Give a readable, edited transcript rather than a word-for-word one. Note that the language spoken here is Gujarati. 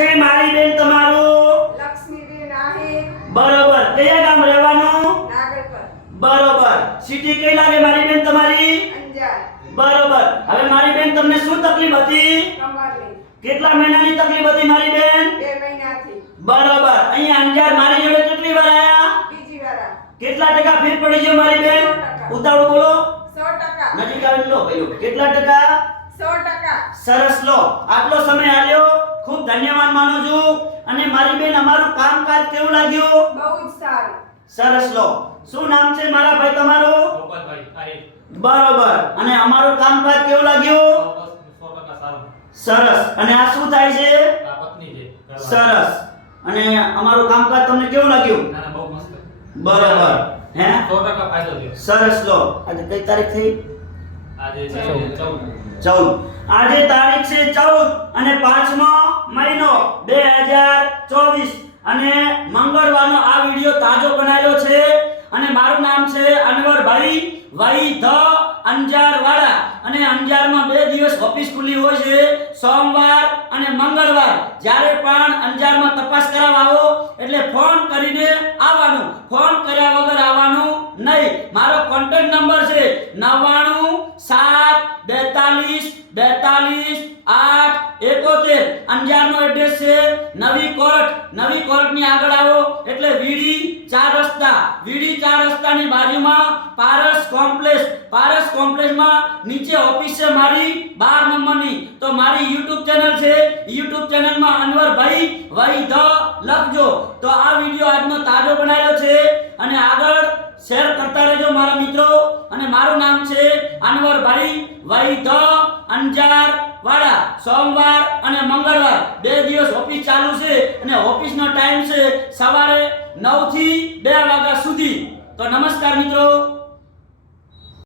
છે મારી બેન તમારું? લક્ષ્મીબેન આહિર. બરોબર. કયા ગામ રહેવાનું? નાગલપર. બરોબર. સિટી કઈ લાગે મારી બેન તમારી? અંજાર. બરોબર. હવે મારી બેન તમને શું તકલીફ હતી? કમરની. કેટલા મહિનાની તકલીફ હતી મારી બેન? 2 મહિનાથી. બરોબર. અહીંયા અંજાર મારી જોડે કેટલી વાર આયા? બીજી વાર. કેટલા ટકા ફેર પડી ગયો મારી બેન? 100%. ઉતાવળ બોલો. 100%. નજીક આવીને લો પેલું. કેટલા ટકા? 100%. સરસ. લો આટલો સમય આલ્યો, ખૂબ ધન્યવાદ માનું છું. અને મારી બેન અમારું કામકાજ કેવું લાગ્યું? બહુ જ સારું. સરસ. લો શું નામ છે મારા ભાઈ તમારું? ગોપાલભાઈ આહિર. બરોબર. અને અમારું કામકાજ કેવું લાગ્યું? 100% સારું. સરસ. અને આ શું થાય છે? આ પત્ની છે. સરસ. અને અમારું કામકાજ તમને કેવું લાગ્યું? ના ના બહુ મસ્ત. બરોબર. હે 100% ફાયદો થયો. સરસ. લો આજે કઈ તારીખ થઈ? આજે છે 14. 14. આજે તારીખ છે 14 અને 5મો મહિનો 2024 અને મંગળવારનો આ વિડિયો તાજો બનાવેલો છે. અને મારું નામ છે અનવરભાઈ વાઈ ધ અંજાર વાળા. અને અંજારમાં 2 દિવસ ઓફિસ ખુલ્લી હોય છે, સોમવાર અને મંગળવાર. જ્યારે પણ અંજારમાં તપાસ કરાવવા આવો એટલે ફોન કરીને આવવાનું, ફોન કર્યા વગર આવવાનું નહીં. મારો કોન્ટેક્ટ નંબર છે 99 7 42 8 71. અંજારનો એડ્રેસ છે નવી કોર્ટ. નવી કોર્ટની આગળ આવો એટલે વીડી 4 રસ્તા. વીડી 4 રસ્તાની બાજુમાં પારસ કોમ્પ્લેક્સ. પારસ કોમ્પ્લેક્સમાં નીચે ઓફિસ છે મારી 12 નંબરની. તો મારી YouTube ચેનલ છે, YouTube ચેનલમાં અનવરભાઈ વાઈ ધ લખજો. તો આ વિડિયો આજનો તાજો બનાવેલો છે અને આગળ શેર કરતા રહેજો મારા મિત્રો. અને મારું નામ છે અનવરભાઈ વાઈ ધ અંજાર વાળા. સોમવાર અને મંગળવાર 2 દિવસ ઓફિસ ચાલુ છે અને ઓફિસનો ટાઈમ છે સવારે 9 થી 2 વાગ્યા સુધી. તો નમસ્કાર મિત્રો.